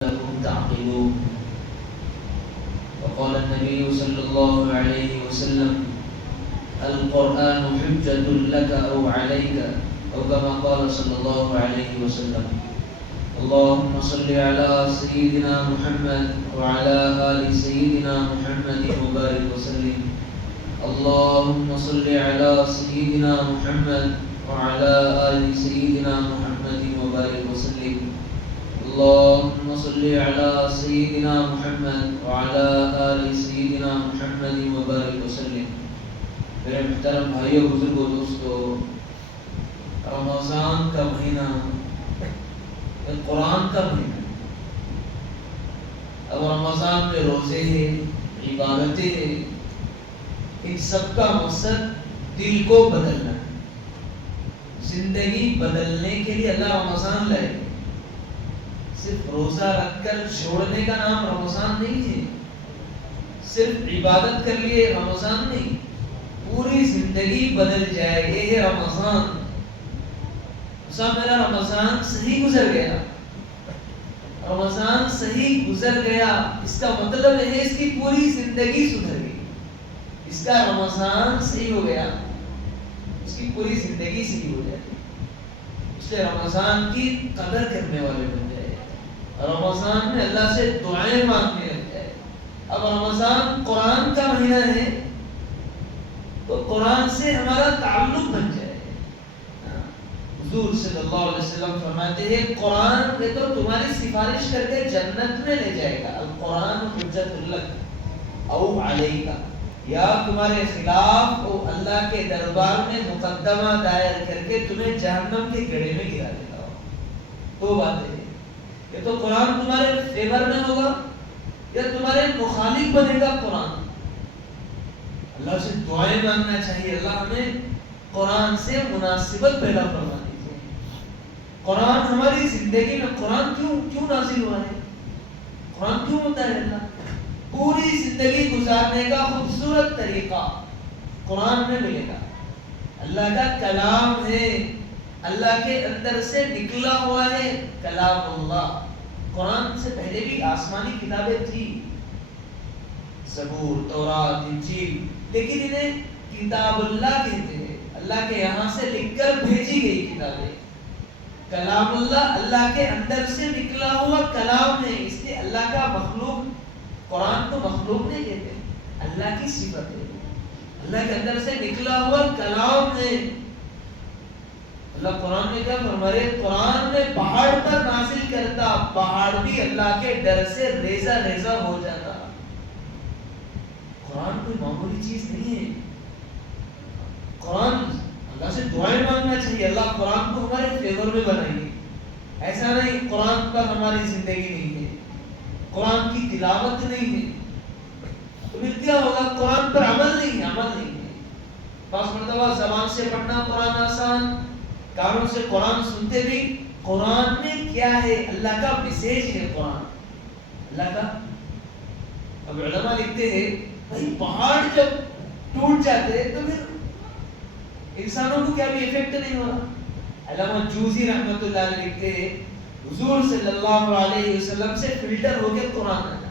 لعلكم تعقلون. وقال النبي صلى الله عليه وسلم: القرآن حجة لك أو عليك، أو كما قال صلى الله عليه وسلم. اللهم صل على سيدنا محمد وعلى آل سيدنا محمد وبارك وسلم. اللهم صل على سيدنا محمد وعلى آل سيدنا محمد وبارك وسلم. اللهم صل على سيدنا محمد وعلى آل سيدنا محمد وبارك وسلم. میرے محترم بھائیوں، بزرگوں، دوستوں، رمضان کا مہینہ قرآن کا مہینہ. اب رمضان میں روزے ہیں، عبادتیں ہیں، ان سب کا مقصد دل کو بدلنا ہے. زندگی بدلنے کے لیے اللہ رمضان لائے. صرف روزہ رکھ کر چھوڑنے کا نام رمضان نہیں ہے. صرف عبادت کر لیے رمضان نہیں، پوری زندگی بدل جائے. یہ ہے رمضان. صاحب میرا رمضان صحیح گزر گیا، رمضان صحیح گزر گیا، اس کا مطلب ہے اس کی پوری زندگی سدھر گئی. اس کا رمضان صحیح ہو گیا، اس کی پوری زندگی صحیح ہو جائے. اس لیے رمضان کی قدر کرنے والے بن جائے، رمضان میں اللہ سے دعائیں مانگنے لگ جائے. اب رمضان قرآن کا مہینہ ہے تو قرآن سے ہمارا تعلق بن جائے. حضور صلی اللہ علیہ وسلم فرماتے ہیں قرآن یہ تو تمہاری سفارش کر کے جنت میں لے جائے گا. القرآن حجت لک او علیک، یا تمہارے خلاف او اللہ کے دربار میں مقدمہ دائر کر کے تمہیں جہنم کے گڑھے میں گرا دیتا ہو. دو باتیں ہیں، یہ تو قرآن تمہارے فیور میں ہوگا یا تمہارے مخالف بنے گا. قرآن اللہ سے دعائیں مانگنا چاہیے، اللہ ہمیں قرآن سے مناسبت پیدا فرما دیجیے. قرآن ہماری زندگی میں قرآن کیوں نازل ہوا ہے، قرآن کیوں ہوتا ہے؟ اللہ پوری زندگی گزارنے کا خوبصورت طریقہ قرآن میں ملے گا. اللہ کا کلام ہے، اللہ کے اندر سے نکلا ہوا ہے کلام اللہ. قرآن سے پہلے بھی آسمانی کتابیں تھی، زبور، تورات، انجیل، لیکن انہیں کتاب اللہ کہتے ہیں. اللہ کے یہاں سے لکھ کر بھیجی گئی کتابیں. کلام اللہ اللہ کے اندر سے نکلا ہوا کلام ہے، اس لیے اللہ کا مخلوق. قرآن کو مخلوق نہیں کہتے، اللہ کی صفت ہے. اللہ کے اندر سے نکلا ہوا کلام ہے. اللہ قرآن میں کیا فرمائے؟ قرآن میں پہاڑ پر نازل کرتا، پہاڑ بھی اللہ کے ڈر سے ریزہ ریزہ ہو جاتا. قرآن کوئی معمولی چیز نہیں ہے. قرآن اللہ سے دعائیں مانگنا چاہیے، اللہ قرآن کو ہمارے فیور میں بنائیے. ایسا نہیں قرآن پر ہماری زندگی نہیں ہے، قرآن کی تلاوت نہیں ہے تو پھر کیا ہوگا؟ قرآن پر عمل نہیں ہے، عمل نہیں ہے. بعض مرتبہ زبان سے پڑھنا قرآن آسان، کانوں سے قرآن سنتے بھی قرآن میں کیا ہے؟ اللہ کا میسیج ہے قرآن، اللہ کا. اب علماء لکھتے ہیں بھائی پہاڑ جب ٹوٹ جاتے تو پھر انسانوں کو کیا بھی ایفیکٹ نہیں ہو رہا. علامہ جوزی رحمۃ اللہ علیہ لکھتے ہیں حضور صلی اللہ علیہ وسلم سے فلٹر ہو کے قرآن آنا.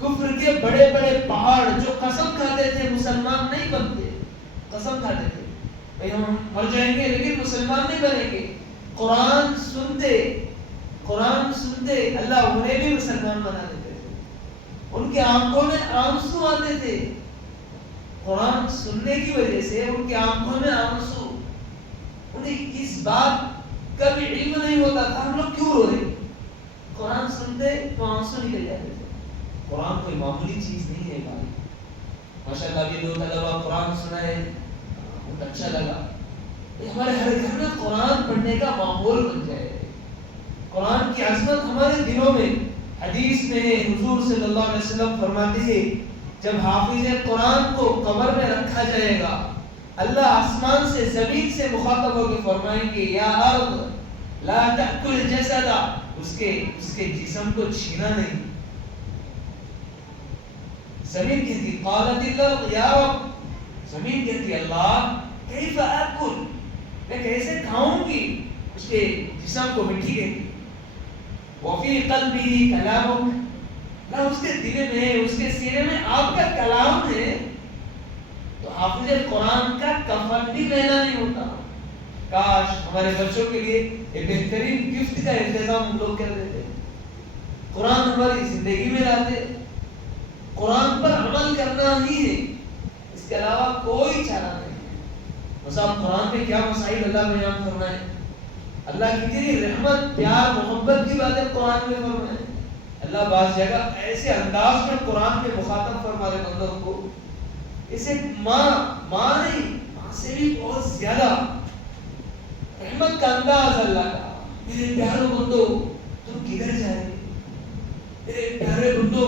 کفر کے بڑے بڑے پہاڑ جو قسم کھاتے تھے مسلمان نہیں بنتے، قسم کھاتے تھے بھائی ہم مر جائیں گے لیکن مسلمان نہیں بنیں گے، قرآن سنتے قرآن سنتے اللہ انہیں بھی مسلمان بنا دیتے تھے. ان کے آنکھوں میں آنسو آتے تھے قرآن سننے کی وجہ سے. ان کے آنکھوں میں آنسو، انہیں اس بات کا بھی علم نہیں ہوتا تھا ہم لوگ کیوں رو رہے. قرآن سنتے تو آنسو نکل جاتے تھے. قرآن کوئی معمولی چیز نہیں ہے بھائی. ماشاءاللہ یہ دو طلبہ قرآن سنائے، بہت اچھا لگا. ہمارے ہر گھر میں قرآن پڑھنے کا ماحول بن جائے. قرآن کی عظمت ہمارے دلوں میں. حدیث میں حضور صلی اللہ علیہ وسلم فرماتے ہیں جب حافظ قرآن کو قبر میں رکھا جائے گا اللہ آسمان سے زمین سے مخاطب ہو کے فرمائیں گے یا ارض لا تأکل جسدا، اس کے جسم کو چھینا نہیں. زمین کہتی قالت الارض یا رب، زمین کہتی اللہ کیف آکل، میں کیسے کھاؤں گی اس کے جسم کو. مٹی کہتی وفی قلبی کلامک، اللہ اس کے دل میں، اس کے سینے میں آپ کا کلام ہے، تو حافظ قرآن کا کفن بھی مہنگا نہیں ہوتا. کاش ہمارے بچوں کے لیے ایک بہترین گفٹ کا انتظام ہم لوگ کر دیتے، قرآن ہماری زندگی میں لاتے، قرآن پر عمل کرنا ہی ہے، اس کے علاوہ کوئی چارہ نہیں ہے. مثلا قرآن میں کیا مسائل اللہ بیان فرمائے، اللہ کی تیری رحمت، پیار، محبت کی باتیں قرآن میں فرمائے. اللہ بعض جگہ ایسے انداز میں قرآن میں مخاطب فرما دے بندوں کو، اسے ماں نہیں، ماں سے بھی بہت زیادہ رحمت کا انداز اللہ کا. میرے پیارے بندو تم کدھر جا رہے، میرے پیارے بندو،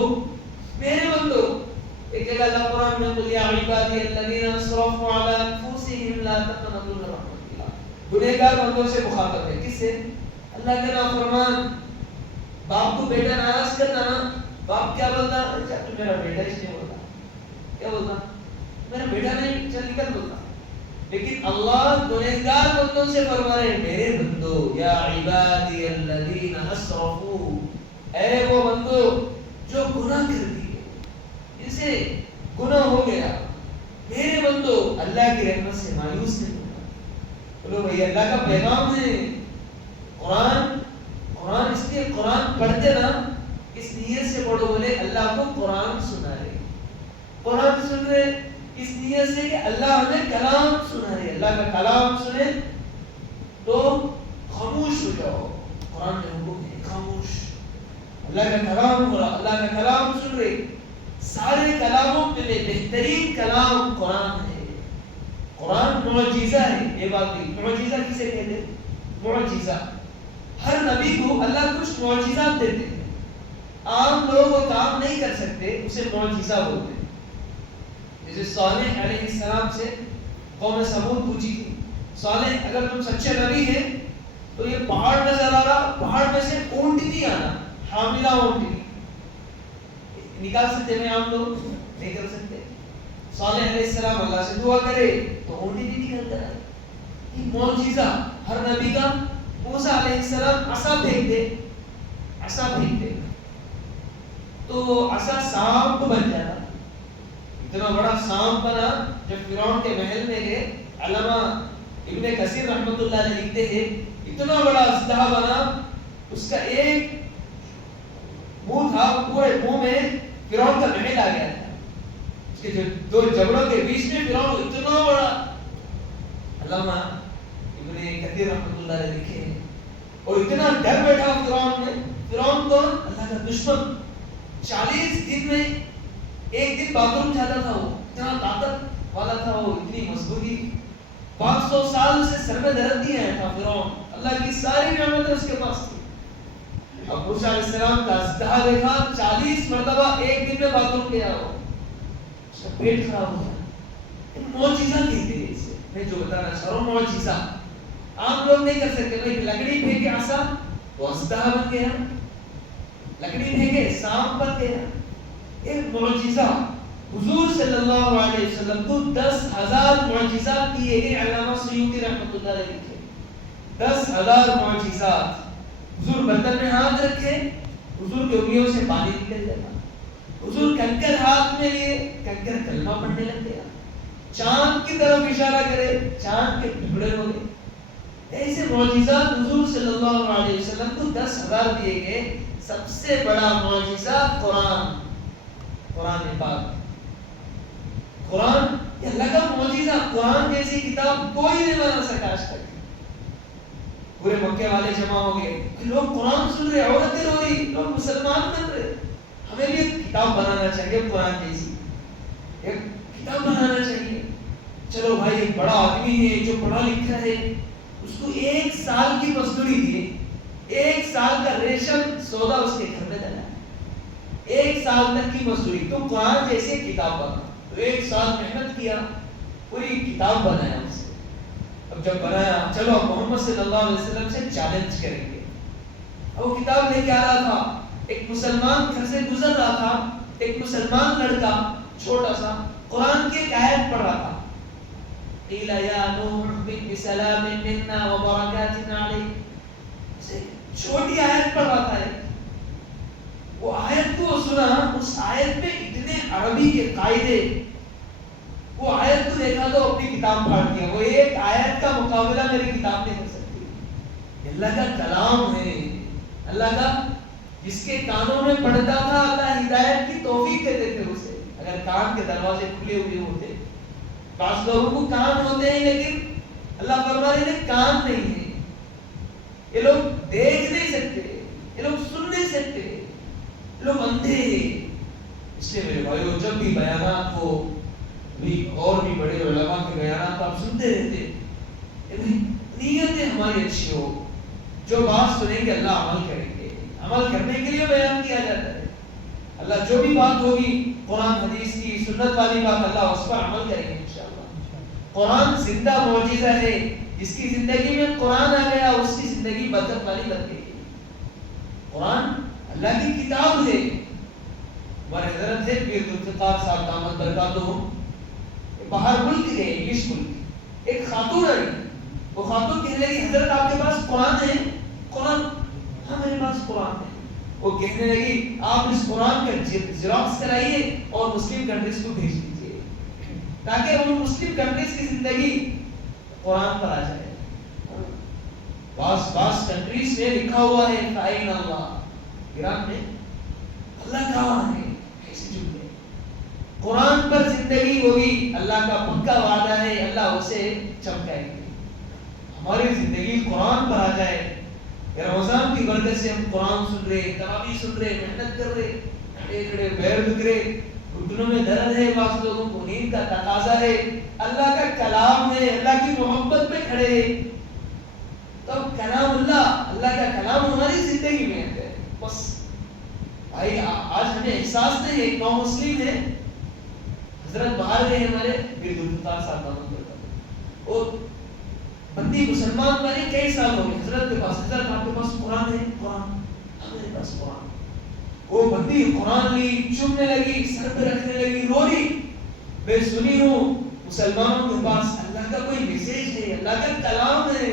میرے بندو. ایک جگہ اللہ قرآن میں قل یا عبادی الذین اسرفوا علی انفسہم لا تقنطوا من رحمت اللہ، گنہگار بندوں سے مخاطب ہے. کس سے؟ اللہ کے نافرمان. باپ کو بیٹا ناراض کرتا نا، باپ کیا بولتا؟ اچھا تو میرا بیٹا اس نے بولتا، کیا بولتا؟ میرا بیٹا نہیں، چل نکل بولتا. لیکن اللہ گنہگار بندوں سے فرما رہے ہیں میرے بندو، یا عبادی الذین اسرفوا، اے وہ بندو جو گناہ کر دیے، اسے گناہ ہو گیا، میرے بندو اللہ کی رحمت سے مایوس نہیں ہونا. بولو بھائی اللہ کا پیغام ہے قرآن. قرآن اس لیے قرآن پڑھتے نا اس نیت سے پڑھو، بولے اللہ کو قرآن سنا رہے، قرآن سن رہے اس نیت سے کہ اللہ ہمیں کلام سنا رہے. اللہ کا کلام سنے تو خاموش ہو جاؤ. قرآن نے حکم ہے خاموش. اللہ کا کلام ہو رہا، اللہ کا کلام سن رہے. سارے کلاموں میں بہترین کلام قرآن ہے. قرآن معجزہ ہے. یہ بات نہیں، معجزہ کسے کہتے ہیں؟ معجزہ ہر نبی کو اللہ کچھ معجزات دیتے ہیں، عام لوگ وہ کام نہیں کر سکتے، اسے معجزہ بولتے ہیں. جیسے صالح علیہ السلام سے قوم سمود پوچھی تھی، صالح اگر تم سچے نبی ہیں تو یہ پہاڑ نظر آ رہا، پہاڑ میں سے اونٹنی آنا، حاملہ اونٹنی نکال سکتے ہیں عام لوگ؟ نہیں کر سکتے. صالح علیہ السلام اللہ سے دعا کرے تو اونٹنی نکل کر آئے. یہ معجزہ ہر نبی کا. موسیٰ علیہ السلام عصا پھینکتے، عصا پھینکتے تو عصا سانپ بن جاتا. اتنا بڑا سانپ بنا جب فرعون کے محل میں گئے. علامہ ابن کثیر رحمۃ اللہ علیہ لکھتے ہیں اتنا بڑا اژدہا بنا، اس کا ایک منہ تھا، پورے منہ میں فرعون کا محل آ گیا تھا. اس کے دو جبڑوں کے بیچ میں فرعون اتنا بڑا. علامہ ابن کثیر رحمۃ اللہ علیہ لکھے اور اتنا ڈر بیٹھا فرعون میں. فرعون کون؟ اللہ کا دشمن. 40 دن میں ایک دن باتھ روم جاتا تھا، وہ اتنا طاقت والا تھا، وہ اتنی مضبوطی. 500 سال سے سر میں درد دیا تھا فرعون. اللہ کی ساری نعمتیں اس کے پاس تھی. اب موسیٰ علیہ السلام کا اژدہا دیکھا، 40 مرتبہ ایک دن میں باتھ روم گیا، وہ اس کا پیٹ خراب ہو گیا. معجزہ کہتے ہیں اسے. میں جو بتانا چاہ رہا ہوں معجزہ عام لوگ نہیں کر سکتے. بھائی لکڑی پھینکے عصا تو اژدہا بن گیا، لکڑی پھینکے سانپ بن گیا. ایک معجزہ. حضور صلی اللہ علیہ وسلم کو 10,000 معجزات دیے گئے. علامہ سیوطی رحمۃ اللہ علیہ لکھے 10,000 معجزات. حضور برتن میں ہاتھ رکھے، حضور کی انگلیوں سے پانی نکل جاتا. حضور کنکر ہاتھ میں لیے، کنکر کلمہ پڑھنے لگ گیا. چاند کی طرف اشارہ کرے، چاند کے ٹکڑے ہو گئے. ایسے معجزات حضور صلی اللہ علیہ وسلم کو 10,000 دیے گئے. سب سے بڑا معجزہ قرآن، قرآن پاک. قرآن یہ اللہ کا معجزہ. قرآن جیسی کتاب کوئی نہیں بنا سکا آج تک. پورے مکے والے جمع ہو گئے، لوگ قرآن سن رہے، عورتیں رو رہی، لوگ مسلمان بن رہے. ہمیں بھی ایک کتاب بنانا چاہیے، قرآن جیسی ایک کتاب بنانا چاہیے. چلو بھائی ایک بڑا آدمی ہے جو پڑھا لکھا ہے، اس کو 1 سال کی مزدوری دیے، 1 سال کا ریشن سودا اس کے گھر میں ڈالا، 1 سال تک کی مزدوری. تو قرآن جیسے کتاب بنا، تو 1 سال محنت کیا، پوری کتاب بنایا اس سے. اب جب بنایا، چلو محمد صلی اللہ علیہ وسلم سے چیلنج کریں گے. اب وہ کتاب لے کے آ رہا تھا، ایک مسلمان گھر سے گزر رہا تھا، ایک مسلمان لڑکا چھوٹا سا قرآن کی ایک آیت پڑھ رہا تھا. قیل یا نوح اهبط بسلام منا وبرکات علیک. چھوٹی آیت پڑھ رہا تھا. قاعدے، وہ آیت کو دیکھا تو اپنی کتاب پھاڑ دیا، وہ ایک آیت کا مقابلہ میری کتاب نہیں کر سکتی۔ اللہ کا کلام ہے، اللہ کا، جس کے کانوں میں پڑتا تھا اللہ ہدایت کی توفیق دیتے تھے اسے، اگر کان کے دروازے کھلے ہوئے ہوتے۔ بعض لوگوں کو کان ہوتے ہیں لیکن اللہ فرما رہے ہیں کان نہیں ہے، یہ لوگ دیکھ نہیں سکتے، یہ لوگ سن نہیں سکتے، یہ لوگ اندھے ہیں۔ اس لیے میرے بھائیو، جب بھی بیانات ہو، بھی اور بھی بڑے علماء کے بیانات آپ سنتے رہتے، نیتیں ہماری اچھی ہو، جو بات سنیں گے اللہ عمل کریں گے، عمل کرنے کے لیے بیان کیا جاتا ہے۔ اللہ جو بھی بات ہوگی قرآن حدیث کی سنت والی بات، اللہ اس پر عمل کریں گے انشاءاللہ۔ قرآن زندہ معجزہ ہے، جس کی زندگی میں قرآن آ گیا اس کی زندگی برکت والی بن گئی۔ قرآن اللہ کی کتاب ہے۔ ہمارے حضرت ہے پیر ذوالفقار صاحب دامت برکاتہم، باہر ملک گئے، انگلش ملک، ایک خاتون آئی، وہ خاتون کہنے لگی حضرت آپ کے پاس قرآن ہے؟ قرآن؟ ہاں میرے پاس قرآن ہے۔ وہ کہنے لگی آپ اس قرآن کا زیروکس کرائیے اور مسلم کنٹریز کو بھیج دیجیے تاکہ ان مسلم کنٹریز کی زندگی قرآن پر آ جائے۔ بعض کنٹریز میں لکھا ہوا ہے فَأَيْنَ اللَّهُ، ایران میں اللہ کہاں ہے؟ ایسی جملے، قرآن پر زندگی ہوگی، اللہ کا پکا وعدہ ہے اللہ اسے چمکائے گی۔ ہماری زندگی قرآن پر آ جائے، رمضان کی برکت سے ہم قرآن سن رہے، تراویح سن رہے، محنت کر رہے، کھڑے کھڑے پیر دکھ رہے، گھٹنوں میں درد ہے، بعض لوگوں کو نیند کا تقاضا ہے، اللہ کا کلام ہے، اللہ کی محبت میں کھڑے ہیں، تو کلام اللہ کا کلام ہماری زندگی میں ہے۔ بس بھائی آج ہمیں احساس نہیں ہے، قوم مسلم ہے، حضرت باہر گئے ہمارے پیر ذوالفقار صاحب دامت برکاتہم، اور بندی مسلمان بنے کئی سال ہو گئے حضرت کے پاس، حضرت آپ کے پاس قرآن ہے؟ قرآن؟ ہمارے پاس قرآن۔ وہ بندی قرآن لی، چومنے لگی، سر پہ رکھنے لگی، رو رہی، میں سنی ہوں مسلمانوں کے پاس اللہ کا کوئی میسیج ہے، اللہ کا کلام ہے،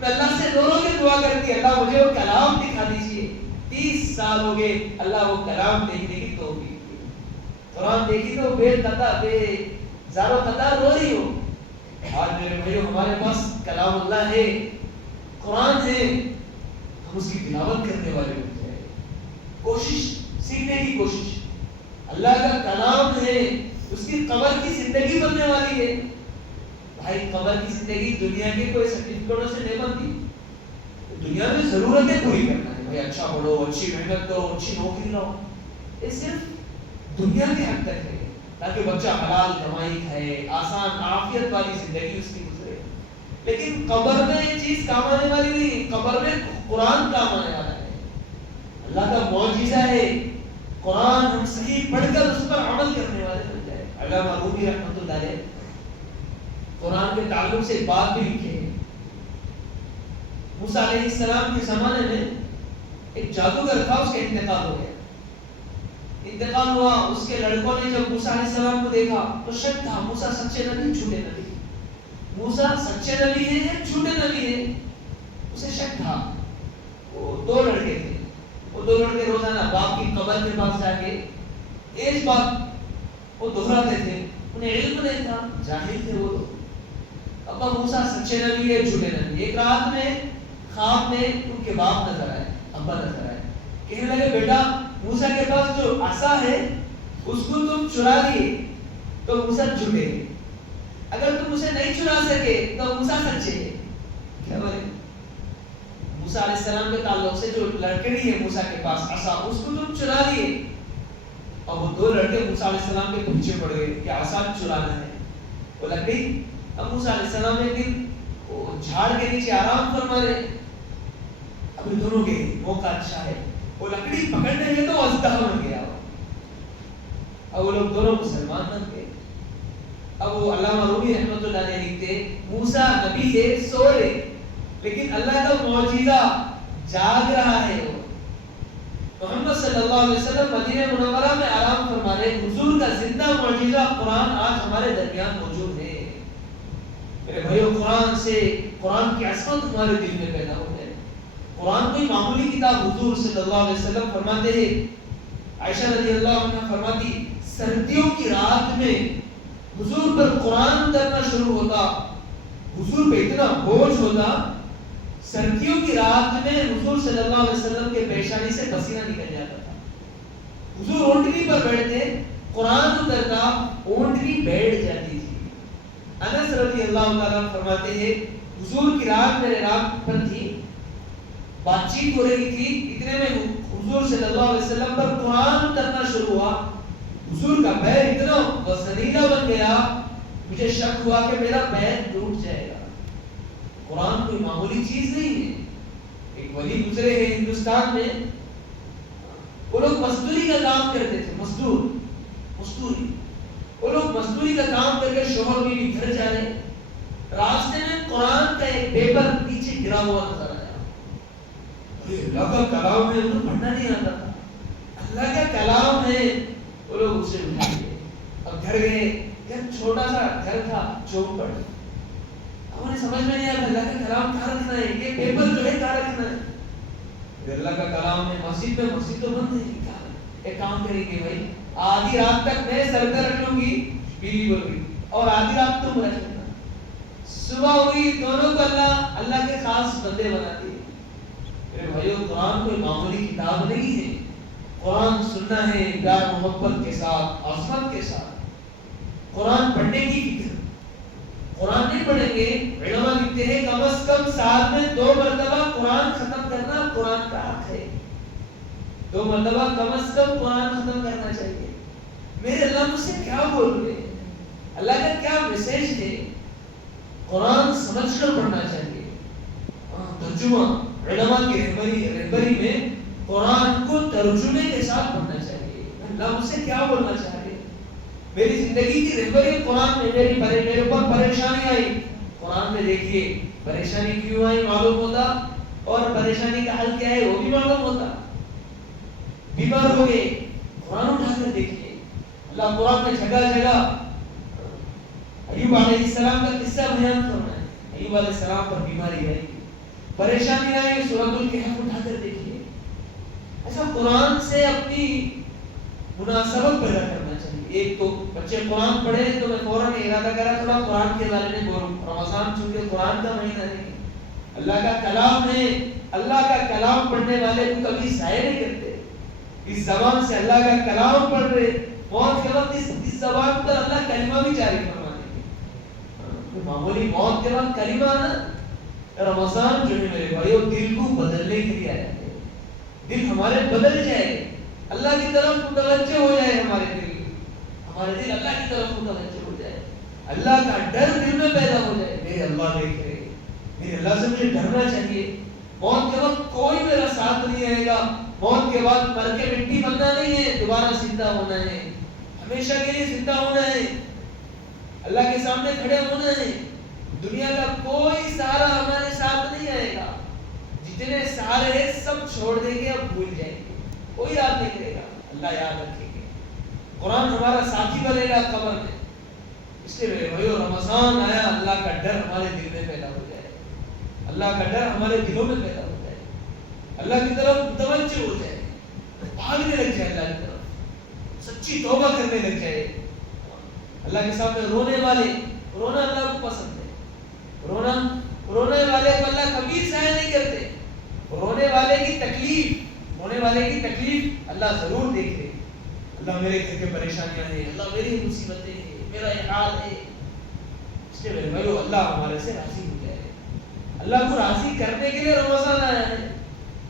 میں اللہ سے رو رو کے دعا کرتی اللہ مجھے وہ کلام دکھا دیجیے۔ 30 سال ہو گئے، اللہ وہ کلام دیکھنے کی توفیق دی، قرآن دیکھی تو بے زارو قطار رو رہی ہو۔ آج میرے بھائیو ہمارے پاس کلام اللہ ہے، قرآن ہے، ہم اس کی تلاوت کرنے والے ہو جائے، کوشش، سیکھنے کی کوشش۔ اللہ کا کلام ہے، اس کی قبر کی زندگی بننے والی ہے۔ بھائی قبر کی زندگی دنیا کے کوئی سرٹیفکیٹوں سے نہیں بنتی، دنیا میں ضرورتیں پوری کرنا ہے، بھائی اچھا پڑھو، اچھی محنت کرو، اچھی نوکری لاؤ، یہ صرف دنیا کے حد تک ہے تاکہ بچہ حلال کمائی کھائے، آسان عافیت والی زندگی اس کی گزرے۔ لیکن قبر میں یہ چیز کام آنے والی نہیں، قبر میں قرآن کام آنے والا ہے، اللہ کا معجزہ ہے قرآن، ہم صحیح پڑھ کر اس پر عمل کرنے والے بن جائے۔ علامہ رومی رحمۃ اللہ علیہ قرآن کے تعلق سے ایک بات بھی لکھی ہے، موسیٰ علیہ السلام کے زمانے میں ایک جادوگر تھا، اس کا انتقال ہو گیا، انتقال ہوا، اس کے لڑکوں نے جب موسیٰ علیہ السلام کو دیکھا تو شک تھا موسیٰ سچے نبی جھوٹے نبی، موسیٰ سچے نبی ہے یا جھوٹے نبی ہے، اسے شک تھا۔ وہ 2 لڑکے تھے، وہ 2 لڑکے روزانہ باپ کی قبر کے پاس جا کے ایک بات وہ دہراتے تھے، انہیں علم نہیں تھا، جاہل تھے وہ لوگ۔ ابا موسیٰ سچے نبی ہے جھوٹے نبی؟ ایک رات میں خواب میں ان کے باپ نظر آئے، ابا نظر آئے، کہنے لگے بیٹا موسیٰ کے پاس جو عصا ہے اس کو تم چرا لیے تو موسیٰ جھوٹے ہیں، اگر تم اسے نہیں چرا سکے تو موسیٰ سچے ہیں۔ کیا بولے؟ موسیٰ علیہ السلام کے تعلق سے جو لڑکڑی ہے موسیٰ کے پاس عصا، اس کو تم چرا لیے، اور وہ 2 لڑکے موسیٰ علیہ السلام کے پیچھے پڑ گئے کہ عصا چرانا ہے، وہ لکڑی۔ اب موسیٰ علیہ السلام ایک دن جھاڑ کے نیچے آرام فرما رہے، ابھی دونوں کے موقع اچھا ہے، وہ لکڑی پکڑنے گئے تو اژدہا بن گیا، اب وہ لوگ دونوں مسلمان بن گئے۔ اب وہ علامہ رومی رحمۃ اللہ علیہ لکھتے موسیٰ نبی ہے سو رہے، لیکن اللہ کا معجزہ جاگ رہا ہے۔ وہ محمد صلی اللہ علیہ وسلم مدینہ منورہ میں آرام فرما رہے، حضور کا زندہ معجزہ قرآن آج ہمارے درمیان موجود ہے۔ میرے بھائیو قرآن سے، قرآن کی عظمت ہمارے دل میں پیدا ہو جائے۔ قرآن کوئی معمولی کتاب، حضور صلی اللہ علیہ وسلم فرماتے ہیں، عائشہ رضی اللہ عنہ فرماتی سردیوں کی رات میں حضور پر قرآن اترنا شروع ہوتا، حضور پہ اتنا بوجھ ہوتا، سردیوں کی رات میں حضور صلی اللہ علیہ وسلم کے پیشانی سے پسینہ نکل جاتا تھا. حضور اونٹنی پر بیٹھتے، قرآن اترتا، اونٹنی بیٹھ جاتی تھی. انس رضی اللہ تعالیٰ فرماتے ہیں حضور کی رات میرے رات پر تھی، بات چیت ہو رہی تھی، اتنے میں حضور صلی اللہ علیہ وسلم پر قرآن اترنا شروع ہوا. حضور کا پیر اتنا وزنیلا بن گیا، مجھے شک ہوا کہ میرا پیر ٹوٹ جائے گا. قرآن کوئی معمولی چیز نہیں ہے. ایک ولی گزرے ہیں ہندوستان میں، وہ لوگ مزدوری کا کام کرتے تھے، مزدوری. وہ لوگ مزدوری کا کام کر کے شوہر بھی گھر جا رہے، راستے میں قرآن کا ایک پیپر نیچے گرا ہوا نظر آیا. اللہ کا کلام ہے، انہیں پڑھنا نہیں آتا تھا. اللہ کا کلام ہے، وہ لوگ اسے اٹھا لیے. اب گھر گئے، چھوٹا سا گھر تھا، چوک پر. انہیں سمجھ میں نہیں آیا اللہ کا کلام کہاں رکھنا ہے، یہ پیپر جو ہے کہاں رکھنا ہے. اللہ کا کلام ہے مسجد میں، مسجد تو بند ہے. ایک کام کریں گے بھائی، آدھی رات تک میں سر پہ رکھ لوں گی، بیوی بول گئی، اور آدھی رات تم رکھ لینا. صبح ہوئی، دونوں کو اللہ کے خاص بندے بناتی ہے. میرے بھائیو، قرآن کوئی معمولی کتاب نہیں ہے. قرآن سننا ہے پیار محبت کے ساتھ، عظمت کے ساتھ. قرآن پڑھنے کی فکر. قرآن نہیں پڑھیں گے، علماء لکھتے ہیں کم از کم سال میں 2 مرتبہ قرآن ختم کرنا قرآن کا حق ہے. 2 مرتبہ کم از کم قرآن ختم کرنا چاہیے. میرے اللہ مجھ سے کیا بول رہے ہیں، اللہ کا کیا میسج ہے. قرآن سمجھ کر پڑھنا چاہیے. ترجمہ، علماء کی رہبری میں قرآن کو ترجمے کے ساتھ پڑھنا چاہیے. اللہ مجھ سے کیا بولنا چاہ رہے. میری زندگی کی رہبری قرآن میں. میرے اوپر پریشانی آئی، قرآن میں دیکھیے پریشانی کیوں آئی معلوم ہوتا، اور پریشانی کا حل کیا ہے وہ بھی معلوم ہوتا. بیمار ہو گئے، قرآن اٹھا کر دیکھیے. اللہ قرآن میں جگہ جگہ ایوب علیہ السلام کا قصہ بیان فرمائے. ایوب علیہ السلام پر بیماری آئی، پریشانی آئی، سورۃ الکہف اٹھا کر دیکھیے. ایسا قرآن سے اپنی مناسبت پیدا کرنا چاہیے. ایک تو بچے قرآن پڑھے تو میں فوراً ارادہ کرا تھوڑا قرآن کے بارے میں بولوں. رمضان چونکہ قرآن کا مہینہ ہے، اللہ کا کلام ہے. اللہ کا کلام پڑھنے والے کو کبھی ضائع نہیں کرتے. اس زبان سے اللہ کا کلام پڑھ رہے، موت کے وقت اس زبان پر اللہ کلمہ بھی جاری فرما دیں گے. معمولی موت کے وقت کلمہ نا. رمضان جو ہے میرے بھائیو دل کو بدلنے کے لیے آیا ہے. دل ہمارے بدل جائے، اللہ کی طرف متوجہ ہو جائے. ہمارے دل اللہ کی طرف متوجہ ہو جائے. اللہ کا ڈر دل میں پیدا ہو جائے. میرے اللہ دیکھ رہے، میرے اللہ سے مجھے ڈرنا چاہیے. موت کے وقت کوئی میرا ساتھ نہیں آئے گا. موت کے بعد مر کے مٹی بننا نہیں ہے، دوبارہ زندہ ہونا ہے، ہمیشہ کے لیے زندہ ہونا ہے، اللہ کے سامنے کھڑے ہونا ہے. دنیا کا کوئی سہارا ہمارے ساتھ نہیں آئے گا. جتنے سہارے ہیں سب چھوڑ دیں گے، اب بھول جائیں گے، کوئی یاد نہیں کرے گا. اللہ یاد رکھیں گے. قرآن ہمارا ساتھی بنے گا قبر میں. اس لیے میرے بھائیو رمضان آیا، اللہ کا ڈر ہمارے دل میں پیدا ہو جائے، اللہ کا ڈر ہمارے دلوں میں پیدا ہو جائے، اللہ کی طرف متوجہ ہو جائے، بھاگنے لگ جائے اللہ کی طرف، سچی توبہ کرنے لگ جائے. اللہ کے سامنے رونے والے، رونا اللہ کو پسند ہے. رونے والے کو اللہ کبھی ضائع نہیں کرتے. رونے والے کی تکلیف اللہ ضرور دیکھ لے. اللہ میرے گھر کے پریشانیاں ہیں، اللہ میری مصیبتیں ہیں، میرا یہ حال ہے. اس لیے میرے بھائیو اللہ ہمارے سے راضی ہو جائے. اللہ کو راضی کرنے کے لیے رمضان آیا ہے.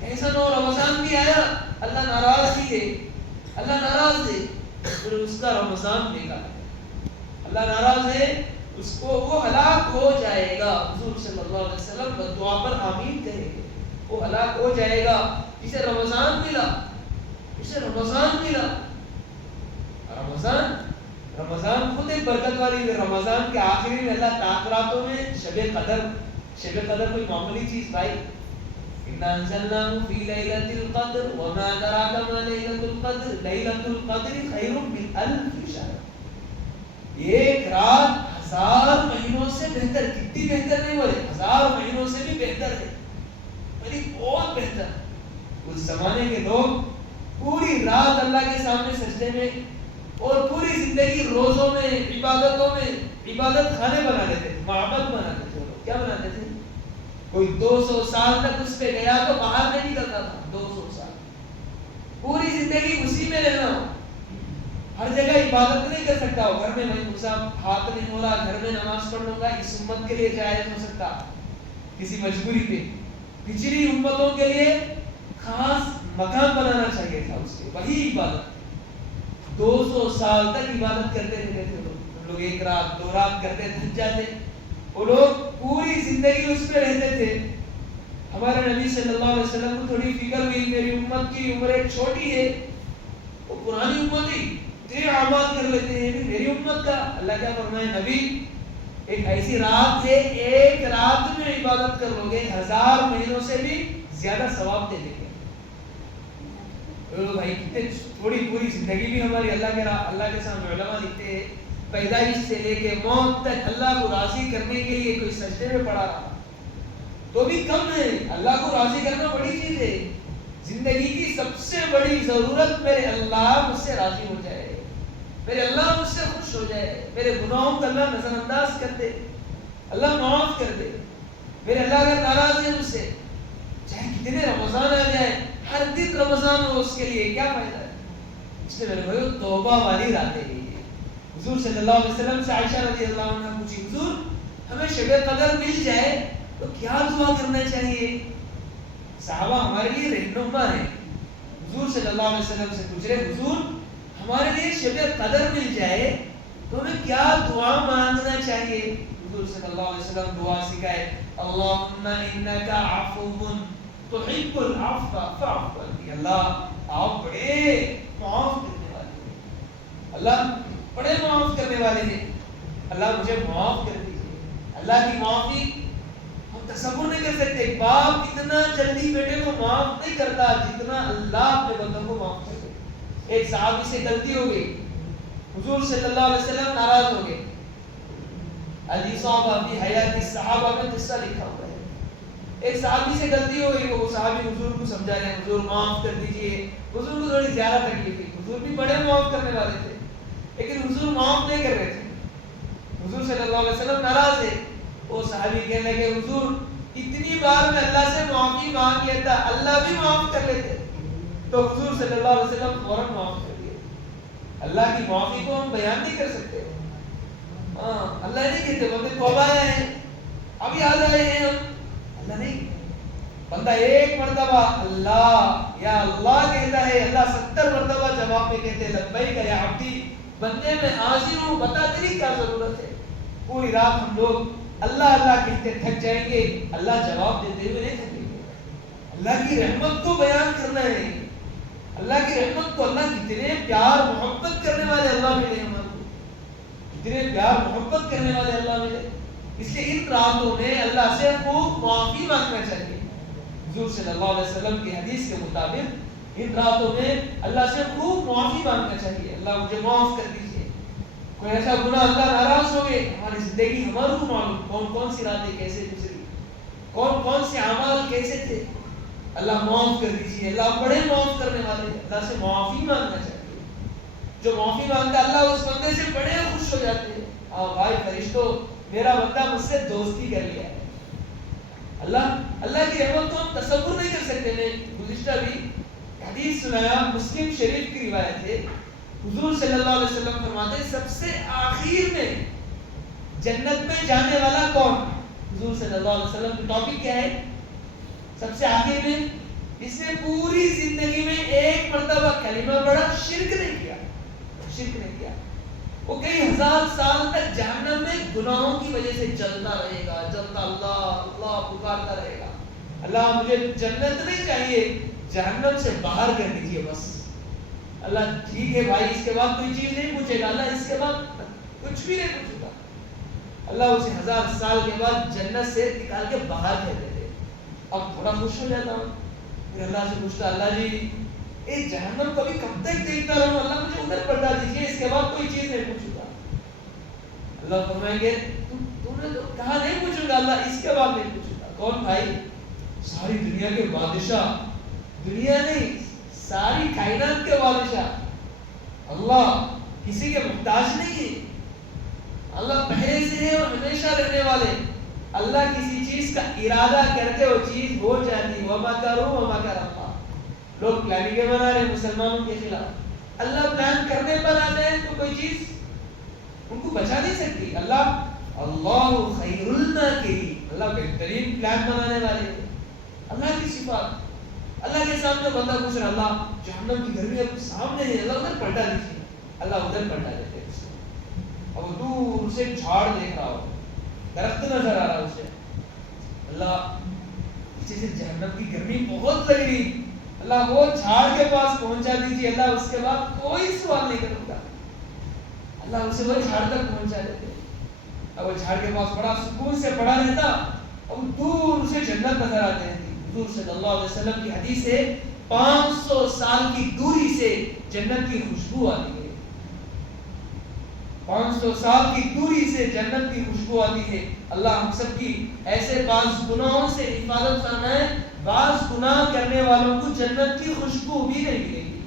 ایسا نہ ہو رمضان بھی آیا اللہ ناراض بھی ہے، اللہ ناراض ہے پھر اس کا رمضان بیکار ہے. اللہ ناراض ہے، اس کو وہ ہلاک ہو جائے گا. حضور صلی اللہ علیہ وسلم بدعا پر آمین کہیں گے. وہ ہلاک ہو جائے گا جسے رمضان ملا. رمضان خود ایک برکت والی ہے. رمضان کے آخری میں اللہ تاخراتوں میں شب قدر کوئی معمولی چیز بھائی. اِنَّا أَنزَلْنَاهُ فِي لَيْلَةِ الْقَدْرِ وَمَا أَدْرَاكَ مَا لَيْلَةُ الْقَدْرِ لَيْلَةُ الْقَدْرِ خَيْرٌ مِنْ أَلْفِ شَهْرٍ. ایک رات 1000 مہینوں سے بہتر. کتنی بہتر نہیں بولے، 1000 مہینوں سے بھی بہتر ہے، یعنی بہت بہتر. اس زمانے کے لوگ پوری رات اللہ کے سامنے سجدے میں اور پوری زندگی روزوں میں عبادتوں میں عبادت خانے بنا لیتے تھے، معبد بنا لیتے تھے. کیا بناتے تھے؟ کوئی 200 سال تک اس پہ گیا تو باہر نہیں نکلتا تھا. 200 سال پوری زندگی اسی میں رہنا ہو، ہر جگہ عبادت نہیں کر سکتا ہو. گھر میں صاحب ہاتھ نہیں ہو رہا، گھر میں نماز پڑھ لوں گا، اس امت کے لیے جائز ہو سکتا کسی مجبوری پہ. پچھلی امتوں کے لیے خاص مقام بنانا چاہیے تھا اس کے، وہی عبادت. 200 سال تک عبادت کرتے رہتے تھے لوگ. لوگ ایک رات 2 رات کرتے تھک جاتے. وہ لوگ پوری زندگی اس پہ رہتے تھے. ہمارے نبی صلی اللہ علیہ وسلم کو تھوڑی فکر ہوئی، میری امت کی عمر چھوٹی ہے، وہ پرانی امت ہی اتنے اعمال کر لیتے ہیں، میری امت کا. اللہ کیا فرمائے نبی، ایک ایسی رات ہے، ایک رات میں عبادت کر لو گے 1000 مہینوں سے بھی زیادہ ثواب دے دیں گے. بھائی کتنے تھوڑی پوری زندگی بھی ہماری اللہ کے سامنے. علماء لکھتے ہیں پیدائش سے لے کے موت تک اللہ کو راضی کرنے کے لیے کوئی سجدے میں پڑا رہا تو بھی کم ہے. اللہ کو راضی کرنا بڑی چیز ہے. زندگی کی سب سے بڑی ضرورت میرے اللہ مجھ سے راضی ہو جائے، میرے اللہ مجھ سے خوش ہو جائے، میرے گناہوں کو اللہ نظر انداز کر دے، اللہ معاف کر دے. میرے اللہ اگر ناراض ہے مجھ سے، چاہے کتنے رمضان آ جائے، ہر دن رمضان ہو اس کے لیے کیا فائدہ ہے؟ اس لیے میرے بھائیو توبہ والی راتیں ہیں. حضور صلی اللہ علیہ وسلم سے عائشہ رضی اللہ عنہ پوچھی، حضور ہمیں شب قدر مل جائے تو کیا دعا کرنا چاہیے؟ صحابہ ہمارے لیے رہنما ہیں. حضور صلی اللہ علیہ وسلم سے پوچھ رہے، حضور ہمارے لیے شب قدر مل جائے تو ہمیں کیا دعا مانگنا چاہیے؟ حضور صلی اللہ علیہ وسلم دعا سکھائے، اللہم انک عفو تحب العفو فاعف عنی. اللہ آپ بڑے معاف کرنے والے ہیں، اللہ بڑے معاف کرنے والے ہیں، اللہ مجھے معاف کر دیجیے. اللہ کی معافی ہم تصور نہیں کر سکتے. ایک باپ اتنا جلدی بیٹے کو معاف نہیں کرتا جتنا اللہ اپنے بندوں کو معاف کر دے. ایک صحابی سے غلطی ہو گئی، حضور صلی اللہ علیہ وسلم ناراض ہو گئے. علی صحابہ فی حیات الصحابہ میں قصہ لکھا ہوا ہے. ایک صحابی سے غلطی ہو گئی، وہ صحابی حضور کو سمجھا رہے ہیں، حضور معاف کر دیجئے. حضور کو تھوڑی زیادہ تکلیف ہوئی، حضور بھی بڑے معاف کرنے والے تھے لیکن حضور معاف نہیں کر رہے تھے. حضور صلی اللہ علیہ وسلم ناراض تھے. وہ صحابی کہنے لگے، حضور اتنی بار میں اللہ سے معافی مانگ لیتا، اللہ بھی معاف کر لیتے. تو حضور صلی اللہ علیہ وسلم فوراً معاف کر دیے. اللہ کی معافی کو ہم بیان نہیں کر سکتے. اللہ نہیں کہتے بندے توبہ آئے ہیں اب یاد آئے ہیں ہم، اللہ نہیں. بندہ ایک مرتبہ اللہ یا اللہ کہتا ہے، اللہ 70 مرتبہ جواب میں کہتے ہیں لبیک یا عبدی، بندے میں حاضر ہوں، بتا تیری کیا ضرورت ہے. پوری رات ہم لوگ اللہ اللہ کہتے تھک جائیں گے، اللہ جواب دیتے ہوئے نہیں تھکیں گے. اللہ کی رحمت کو بیان کرنا ہے، اللہ کی رحمت کو. اللہ کتنے پیار محبت کرنے والے اللہ ملے ہمارے کو، کتنے پیار محبت کرنے والے اللہ ملے. اس لیے ان راتوں میں اللہ سے خوب معافی مانگنا چاہیے. حضور صلی اللہ علیہ وسلم کی حدیث کے مطابق ان راتوں میں اللہ سے خوب معافی مانگنا چاہیے. اللہ مجھے معاف کر دیجیے. کوئی ایسا گناہ اللہ ناراض ہو گئے، ہماری زندگی ہمارے کو معلوم کون کون سی راتیں کیسے گزری، کون کون سے اعمال کیسے تھے. اللہ معاف کر دیجیے. اللہ بڑے معاف کرنے والے ہیں. اللہ سے معافی مانگنا چاہیے. جو معافی مانگتا اللہ اس بندے سے بڑے خوش ہو جاتے ہیں. بھائی فرشتوں میرا بندہ مجھ سے دوستی کر لیا ہے. اللہ کی رحمت کو ہم تصور نہیں کر سکتے. میں گزشتہ بھی حدیث سنایا، مسلم شریف کی روایت ہے. حضور صلی اللہ علیہ وسلم فرماتے ہیں سب سے آخر میں جنت میں جانے والا کون؟ حضور صلی اللہ علیہ وسلم کی ٹاپک کیا ہے؟ سب سے آخر میں اس نے پوری زندگی میں ایک مرتبہ کلمہ پڑھا، شرک نہیں کیا. شرک نہیں کیا. وہ کئی ہزار سال تک جہنم میں گناہوں کی وجہ سے جلتا رہے گا، جلتا اللہ اللہ پکارتا رہے گا. اللہ مجھے جنت نہیں چاہیے، جہنم سے باہر کر دیجیے بس. اللہ ٹھیک ہے بھائی، اس کے بعد کوئی چیز نہیں پوچھے گا. اللہ اس کے بعد کچھ بھی نہیں پوچھے گا. اللہ اسے 1000 سال کے بعد جنت سے نکال کے باہر کر دیتے. اب تھوڑا خوش ہو جاتا ہوں، پھر اللہ سے پوچھتا اللہ جی اے جہنم کبھی کب تک دیکھتا رہوں، اللہ مجھے ادھر پلٹا دیجیے، اس کے بعد کوئی چیز نہیں پوچھوں گا. اللہ فرمائیں گے تم نے تو کہا نہیں پوچھوں گا، اللہ اس کے بعد نہیں پوچھوں گا. کون بھائی؟ ساری دنیا کے بادشاہ، دنیا نہیں ساری کائنات کے بادشاہ اللہ کسی کے محتاج نہیں ہے. اللہ پہلے سے ہے اور ہمیشہ رہنے والے. اللہ کسی چیز کا ارادہ کرتے وہ چیز ہو جاتی. وَمَكَرُوا وَمَكَرَ اللَّهُ. لوگ پلاننگیں بنا رہے مسلمانوں کے خلاف. اللہ پلان کرنے پر آ جائے تو کوئی چیز ان کو بچا نہیں سکتی. اللہ خیر الماکرین. اللہ بہترین پلان بنانے والے ہیں. اللہ کی صفات. اللہ کے سامنے بندہ پوچھ رہا اللہ جہنم کی گرمی اب سامنے ہے, اللہ ادھر پلٹا دیجیے. اللہ ادھر پلٹا دیتے ہیں. اب دور سے جھاڑ دیکھ رہا ہو, درخت نظر آ رہا اسے, اللہ پیچھے سے جہنم کی گرمی بہت لگ رہی, اللہ وہ جھاڑ کے پاس پہنچا دیجیے. اللہ اس کے بعد کوئی سوال نہیں کروں گا. اللہ اسے وہ جھاڑ تک پہنچا دیتے. اب وہ جھاڑ کے پاس بڑا سکون سے پڑا رہتا. اب دور سے جنت نظر آتے ہیں. حضور صلی اللہ علیہ وسلم کی حدیث ہے 500 سال کی دوری سے جنت کی خوشبو آتی ہے. 500 سال کی دوری سے جنت کی خوشبو آتی ہے. اللہ ہم سب کی ایسے بعض گناہوں سے حفاظت فرمائے. بعض گناہ کرنے والوں کو جنت کی خوشبو بھی نہیں ملے گی.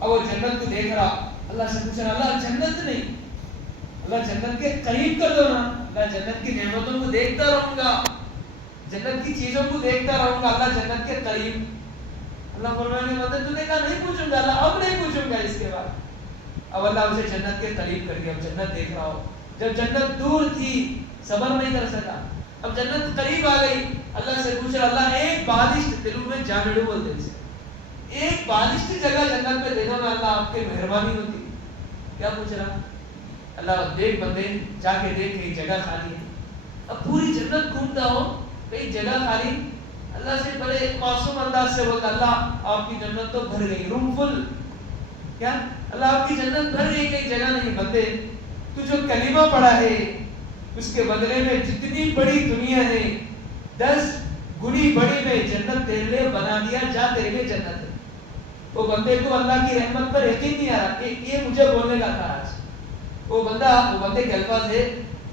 اب وہ جنت کو دیکھ رہا, اللہ سے پوچھ رہا اللہ جنت نہیں, اللہ جنت کے قریب کر دو نا. اللہ جنت کی نعمتوں کو دیکھتا رہوں گا, جنت کی چیزوں کو دیکھتا رہوں گا. اللہ جنت کے قریب. اللہ فرمائیں گے مدد تو نے کہا نہیں پوچھوں گا. اللہ اب نہیں پوچھوں گا اس کے بعد. اب اللہ اسے جنت کے قریب کر دیا. اب جنت دیکھ رہا ہو. جب جنت دور تھی صبر نہیں کر سکا. اب جنت قریب آ گئی. اللہ سے پوچھ رہا اللہ ایک بالشت دلوں میں جانڑو بول دے سے, ایک بالشت جگہ جنت پہ دے دو نا, اللہ آپ کی مہربانی ہوتی. کیا پوچھ رہا اللہ دیکھ بندے جا کے دیکھ کہیں جگہ خالی ہے. اب پوری جنت گھومتا ہو کئی جگہ خالی. اللہ سے بڑے معصوم انداز سے بولتا اللہ آپ کی جنت تو بھر گئی, روم فل. کیا اللہ آپ کی جنت بھر گئی, کئی جگہ نہیں. بندے تو جو کلمہ پڑھا ہے اس کے بدلے میں جتنی بڑی دنیا ہے 10 گنی بڑی میں جنت تیرے لیے بنا دیا, جا تیرے لیے جنت ہے. وہ بندے کو اللہ کی رحمت پر یقین نہیں آ رہا کہ یہ مجھے بولنے کا تھا آج. وہ بندے کے الفاظ ہے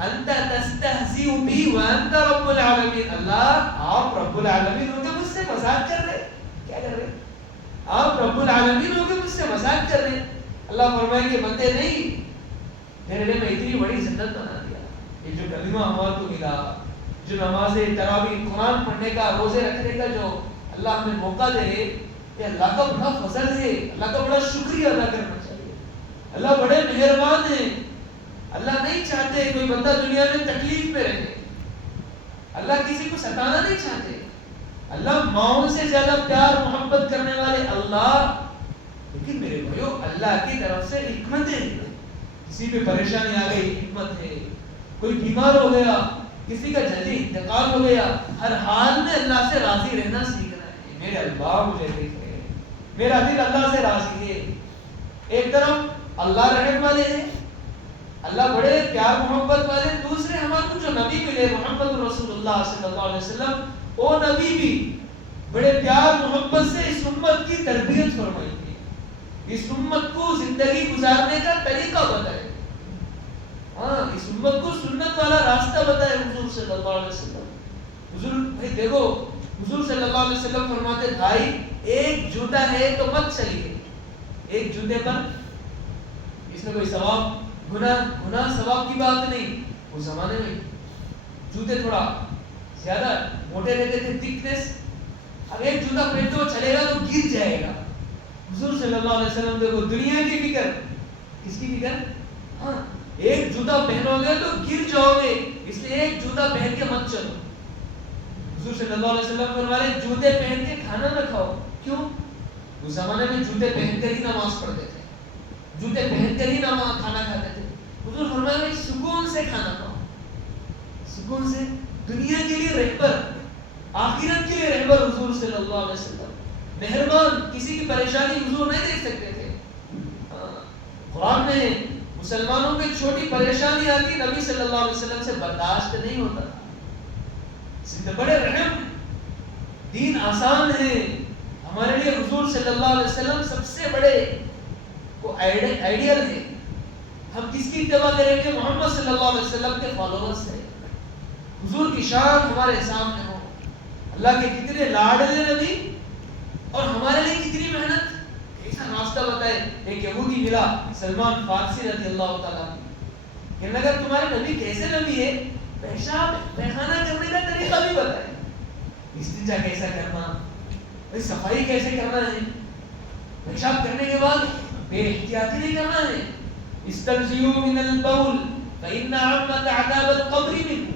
انت تستہزئ بی وانت رب العالمین. اللہ آپ رب العالمین ہو کے مجھ سے مذاق کر رہے. کیا کر رہے آپ رب العالمین ہو کے مجھ سے مذاق کر رہے. اللہ فرمائیں کہ بندے نہیں, تیرے لیے میں اتنی بڑی جنت بنا دیا. یہ جو کلمہ ہمارے کو ملا, جو نماز تراویح قرآن پڑھنے کا روزے رکھنے کا جو اللہ ہمیں موقع دے رہے, یہ اللہ کا بڑا فضل ہے. اللہ کا بڑا شکریہ ادا کرنا چاہیے. اللہ بڑے مہربان ہیں. اللہ نہیں چاہتے کوئی بندہ دنیا میں تکلیف میں رہے. اللہ کسی کو ستانا نہیں چاہتے. اللہ ماؤں سے زیادہ پیار محبت کرنے والے اللہ. لیکن میرے بھائیو اللہ کی طرف سے حکمت ہے. کسی پہ پریشانی آ گئی حکمت ہے. کوئی بیمار ہو گیا, کسی کا جلدی انتقال ہو گیا, ہر حال میں اللہ سے راضی رہنا سیکھنا ہے. میرے اللہ مجھے دیکھ رہے ہیں, میرا دل اللہ سے راضی ہے. ایک طرف اللہ رحم والے ہیں, اللہ بڑے پیار محبت والے. دوسرے ہمارے کو جو نبی ملے محمد رسول اللہ صلی اللہ علیہ وسلم, وہ نبی بھی بڑے پیار محبت سے اس امت کی تربیت فرمائی تھی. اس امت کو زندگی گزارنے کا طریقہ بتائے. ہاں اس امت کو سنت والا راستہ بتائے حضور صلی اللہ علیہ وسلم. حضور بھائی دیکھو حضور صلی اللہ علیہ وسلم فرماتے بھائی ایک جوتا ہے تو مت چلیے. ایک جوتے پر اس میں کوئی ثواب گناہ ثواب کی بات نہیں. اس زمانے میں جوتے تھوڑا زیادہ موٹے رہتے تھے, تھکنیس. اب ایک جوتا پہنتے وہ چلے گا تو گر جائے گا. حضور صلی اللہ علیہ وسلم دیکھو دنیا کی فکر, کس کی فکر, ہاں ایک جوتا پہنو گے تو گر جاؤ گے, اس لیے ایک جوتا پہن کے مت چلو. حضور صلی اللہ علیہ وسلم فرماتے جوتے پہن کے کھانا نہ کھاؤ. کیوں؟ اس زمانے میں جوتے پہن کر ہی نماز پڑھتے تھے, جوتے پہن کر ہی کھانا کھاتے تھے. حضور فرماتے سکون سے کھانا کھاؤ, سکون سے. دنیا کے لیے رہبر, آخرت کے لیے رہبر حضور صلی اللہ علیہ وسلم. مہربان, کسی کی پریشانی حضور نہیں دیکھ سکتے تھے. قرآن میں مسلمانوں پہ چھوٹی پریشانی آتی نبی صلی اللہ علیہ وسلم سے برداشت نہیں ہوتا تھا. بڑے رحم, دین آسان ہے ہمارے لیے. حضور صلی اللہ علیہ وسلم سب سے بڑے وہ آئیڈیل ہے. ہم کس کی اتباع کریں گے؟ محمد صلی اللہ علیہ وسلم کے فالوورز ہیں. حضور کی شان ہمارے سامنے ہو. اللہ کے کتنے لاڈلے نبی اور ہمارے لیے کتنی محنت, کیسا راستہ واسطہ بتائے. ایک یہودی ملا سلمان فارسی رضی اللہ تعالیٰ عنہ. کہنے لگا تمہارے نبی کیسے نبی ہے؟ پیشاب پیخانہ کرنے کا طریقہ بھی بتائے. استنجا کیسا کرنا، صفائی کیسے کرنا ہے، پیشاب کرنے کے بعد بے احتیاطی نہیں کرنا ہے. استنزیو من البول فإن عامة عذاب القبر منه.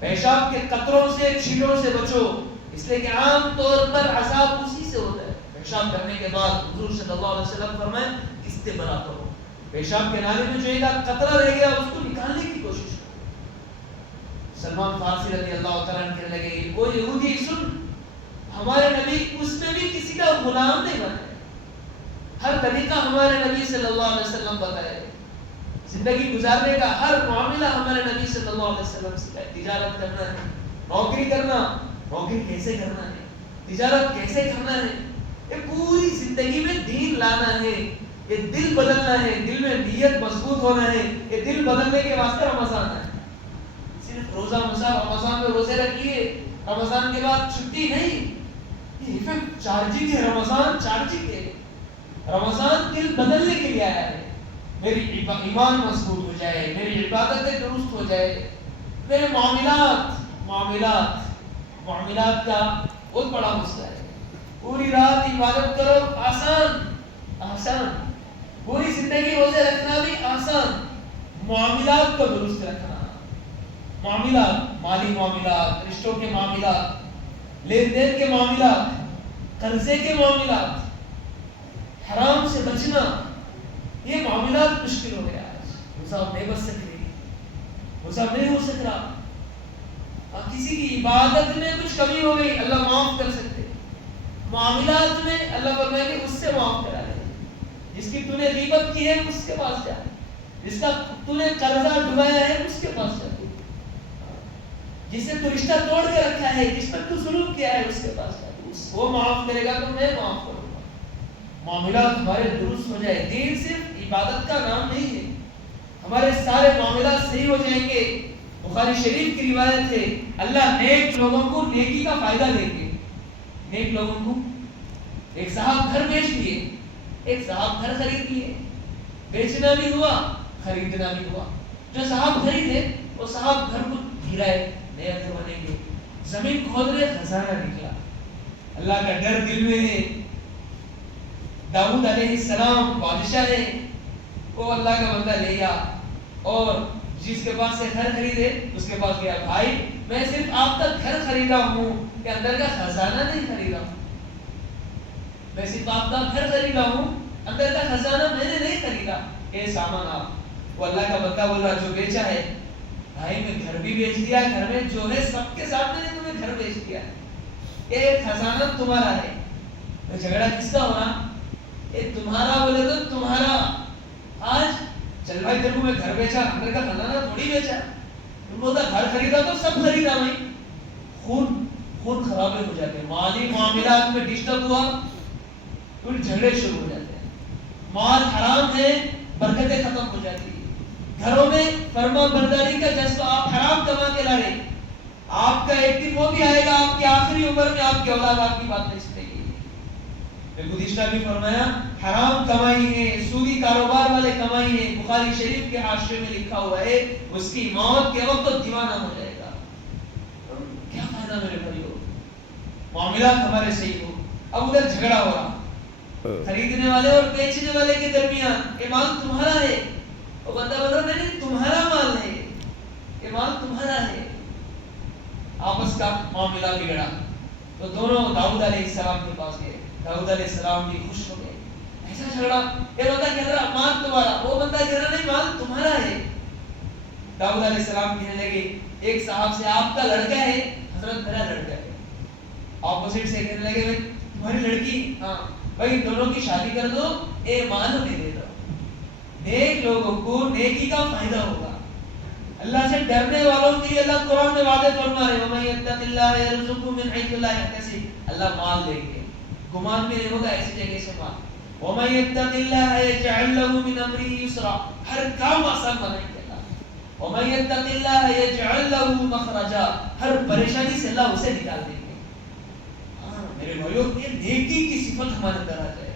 پیشاب کے قطروں سے چھینٹوں سے بچو، اس لیے کہ عام طور پر عذاب اسی سے ہوتا ہے. پیشاب کرنے کے بعد حضور صلی اللہ علیہ وسلم فرمائے استبرا کرو. پیشاب کے نالے میں جو ایک قطرہ رہ گیا اس کو نکالنے کی کوشش کرو. سلمان فارسی رضی اللہ تعالیٰ عنہ کہنے لگے وہ یہودی سن، ہمارے نبی اس میں بھی کسی کا غلام نہیں بنا ہے. ہر طریقہ ہمارے نبی صلی اللہ علیہ وسلم بتائے. زندگی گزارنے کا ہر معاملہ ہمارے نبی صلی اللہ علیہ وسلم سکھائے. تجارت کرنا ہے، نوکری کرنا، نوکری کیسے کرنا ہے، تجارت کیسے کرنا ہے، یہ پوری زندگی میں دین لانا ہے. یہ دل بدلنا ہے، دل میں نیت مضبوط ہونا ہے. یہ دل بدلنے کے واسطے رمضان ہے. صرف روزہ رمضان میں روزے رکھیے، رمضان کے بعد چھٹی نہیں. یہ چارجنگ ہے، رمضان چارجنگ ہے. رمضان دل بدلنے کے لیے آیا ہے. میری ایمان مضبوط ہو جائے، میری عبادتیں درست ہو جائے، میرے معاملات کا بہت بڑا مسئلہ ہے. پوری رات عبادت کرو، آسان. پوری زندگی روزے رکھنا بھی آسان. معاملات کو درست رکھنا، معاملات، مالی معاملات، رشتوں کے معاملات، لین دین کے معاملات، قرضے کے معاملات، حرام سے بچنا، یہ معاملات مشکل ہو گیا. مصاب نہیں بچ سک رہی، مصاب نہیں ہو سک رہا. کسی کی عبادت میں کچھ کمی ہو گئی، اللہ معاف کر سکتے. معاملات میں اللہ فرمائے کہ اس سے معاف کرا دے. جس کی تو نے غیبت کی ہے اس کے پاس جا، جس کا تو نے قرضہ ڈبایا ہے اس کے پاس جا، جس سے تو رشتہ توڑ کے رکھا ہے، جس پر تو ظلم کیا ہے اس کے پاس جا. وہ معاف کرے گا تو میں معاف کروں گا. معاملات ہمارے درست ہو جائے. دین صرف عبادت کا نام نہیں ہے. ہمارے سارے معاملات صحیح ہو جائیں گے. بخاری شریف کی روایت ہے اللہ نیک لوگوں کو نیکی کا فائدہ دیں گے. نیک لوگوں کو، ایک صاحب گھر بیچ دیے، ایک صاحب گھر خرید لیے. بیچنا بھی ہوا، خریدنا بھی ہوا. جو صاحب خریدے وہ صاحب گھر کو گرائے، نیا گھر بنیں گے. زمین کھود رہے، خزانہ نکلا. اللہ کا ڈر دل میں ہے. داؤد علیہ السلام بادشاہ ہے، وہ اللہ کا بندہ لے گیا اور جس کے پاس سے گھر خریدے اس کے پاس گیا، بھائی میں صرف آپ کا گھر خریدا ہوں کہ اندر کا خزانہ نہیں خریدا ہوں. میں صرف آپ کا گھر خریدا ہوں، اندر کا خزانہ میں نے نہیں خریدا. اے سامان آپ، وہ اللہ کا بندہ بول رہا جو بیچا ہے، بھائی میں گھر بھی بیچ دیا، گھر میں جو ہے سب کے ساتھ میں نے تمہیں گھر بیچ دیا. ایک خزانہ تمہارا ہے. جھگڑا کس کا ہونا؟ تمہارا بولے تو تمہارا. آج چل بھائی تیرے کو میں گھر بیچا، اندر کا خزانہ تھوڑی بیچا. تم بولتا گھر خریدا تو سب خریدا. بھائی خون خرابے ہو جاتے ہیں. مالی معاملات میں ڈسٹرب ہوا پھر جھگڑے شروع ہو جاتے ہیں. مال حرام ہے، برکتیں ختم ہو جاتی ہیں. گھروں میں فرما برداری کا جذبہ، آپ حرام کما کے لا رہے. آپ کا ایک دن وہ بھی آئے گا آپ کی آخری عمر میں آپ کی اولاد آپ کی بات نہیں سنے گی. گزشتہ بھی فرمایا حرام کمائی ہے، سودی کاروبار والے کمائی ہے. بخاری شریف کے حاشیے میں لکھا ہوا ہے اس کی موت کے وقت تو دیوانہ ہو جائے گا. کیا فائدہ میرے بھائیو؟ معاملات ہمارے صحیح ہو. اب ادھر جھگڑا ہو رہا خریدنے والے اور بیچنے والے کے درمیان. یہ مال تمہارا ہے. وہ بندہ بول رہا نہیں تمہارا مال ہے، یہ مال تمہارا ہے. آپس کا معاملہ بگڑا تو دونوں داؤد علیہ السلام کے پاس گئے. داؤد علیہ السلام بھی خوش ہو گئے. ایسا جھگڑا، یہ بندہ کہہ رہا مال تمہارا، وہ بندہ کہہ رہا نہیں مال تمہارا ہے. داؤد علیہ السلام کہنے لگے ایک صاحب سے آپ کا لڑکا ہے، حضرت میرا لڑکا ہے. اپوزٹ سے کہنے لگے بھائی تمہاری لڑکی، ہاں بھائی دونوں کی شادی کر دو، ایک مال نہیں دے دو. نیک لوگوں کو نیکی کا فائدہ ہوگا. اللہ سے ڈرنے والوں کے لیے اللہ قرآن میں وعدے فرما رہے وَمَن يَتَّقِ اللَّهَ يَرْزُقْهُ مِنْ حَيْثُ لَا يَحْتَسِبُ. اللہ مال دیں گے، گمان بھی نہیں ہوگا ایسی جگہ سے مال. وَمَن يَتَّقِ اللَّهَ يَجْعَلْ لَهُ مِنْ أَمْرِهِ يُسْرًا. ہر کام آسان بنائیں گے اللہ. وَمَن يَتَّقِ اللَّهَ يَجْعَلْ لَهُ مَخْرَجًا. ہر پریشانی سے اللہ اسے نکال دیں گے. ہاں میرے بھائیو، یہ نیکی کی صفت ہمارے اندر آ جائے.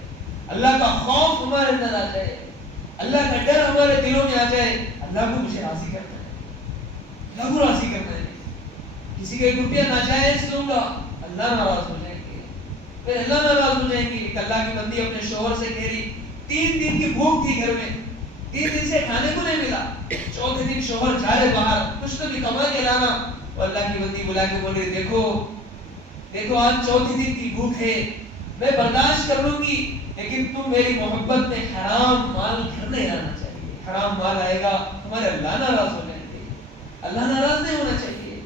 اللہ کا خوف ہمارے اندر آ جائے, اللہ کا ڈر ہمارے دلوں میں آ جائے. اللہ کو مجھے راضی کرنا ہے, اللہ کو راضی کرنا ہے. کسی کا 1 روپیہ ناجائز دوں گا, اللہ ناراض ہو جائیں گے, پھر اللہ ناراض ہو جائیں گے. اللہ کی بندی اپنے شوہر سے کہہ رہی 3 دن کی بھوک تھی گھر میں, 3 دن سے کھانے کو نہیں ملا, 4تھے دن شوہر جا رہے باہر کچھ تو بھی کما کے لانا, اور اللہ کی بندی بلا کے بول رہی دیکھو دیکھو آج 4تھے دن کی بھوک ہے, میں برداشت کر لوں گی, لیکن تم میری محبت میں حرام مال گھر نہیں آنا چاہیے. حرام مال آئے گا ہمارے اللہ ناراض ہو جائیں گے, اللہ ناراض نہیں ہونا چاہیے.